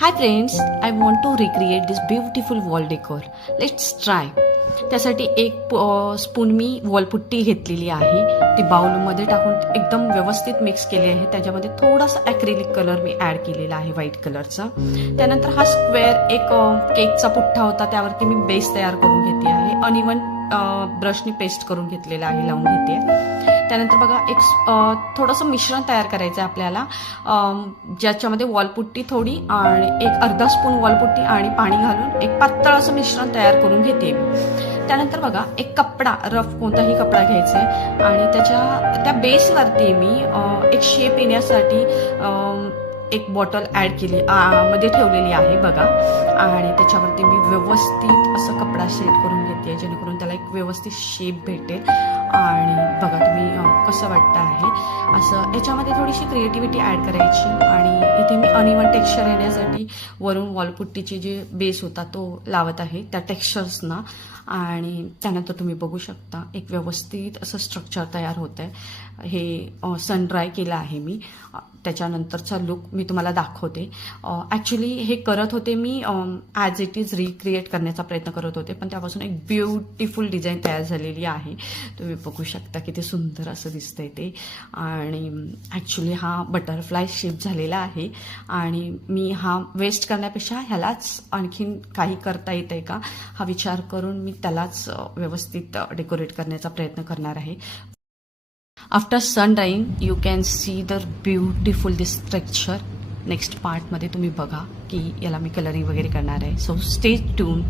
High friends, I want to recreate this beautiful wall decor. Let's try. त्यासाठी एक spoon मी wall putty घेतलेली आहे. ती बाउलमध्ये टाकून एकदम व्यवस्थित मिक्स केली आहे. त्याच्यामध्ये थोडासा ॲक्रिलिक कलर मी ॲड केलेला आहे, व्हाईट कलरचा. त्यानंतर हा स्क्वेअर एक केकचा पुठ्ठा होता, त्यावरती मी बेस तयार करून घेते आहे. अनइवन ब्रशनी पेस्ट करून घेतलेला आहे, लावून घेते. त्यानंतर बघा एक थोडंसं मिश्रण तयार करायचं आहे आपल्याला, ज्याच्यामध्ये वॉलपुट्टी थोडी आणि एक अर्धा स्पून वॉलपुट्टी आणि पाणी घालून एक पातळ असं मिश्रण तयार करून घेते. त्यानंतर बघा एक कपडा, रफ कोणताही कपडा घ्यायचा आहे आणि त्या बेसवरती मी एक शेप येण्यासाठी एक बॉटल ॲड केली मध्ये ठेवलेली आहे बघा. आणि त्याच्यावरती मी व्यवस्थित असं कपडा सेट करून घेते, जेणेकरून त्याला एक व्यवस्थित शेप भेटेल. आणि बघा तुम्ही कसं वाटतं आहे असं. याच्यामध्ये थोडीशी क्रिएटिव्हिटी ॲड करायची आणि इथे मी अनइवन टेक्स्चर येण्यासाठी वरून वॉलपुट्टीची जे बेस होता तो लावत आहे त्या टेक्स्चर्सना. आणि त्यानंतर तुम्ही बघू शकता एक व्यवस्थित असं स्ट्रक्चर तयार होतं आहे. हे सन ड्राय केलं आहे मी. त्याच्यानंतरचा लुक मी तुम्हाला दाखवते. ॲक्च्युली हे करत होते मी ॲज इट इज रिक्रिएट करण्याचा प्रयत्न करत होते, पण त्यापासून एक ब्युटिफुल डिझाईन तयार झालेली आहे. तुम्ही बघू शकता किती सुंदर असं दिसतंय ते. आणि ॲक्च्युली हा बटरफ्लाय शेप झालेला आहे आणि मी हा वेस्ट करण्यापेक्षा ह्यालाच आणखीन काही करता येतंय का हा विचार करून मी त्यालाच व्यवस्थित डेकोरेट करण्याचा प्रयत्न करणार आहे. After sun drying you can see the beautiful this structure. Next पार्टमध्ये तुम्ही बघा की याला मी कलरिंग वगैरे करणार आहे. So stay tune.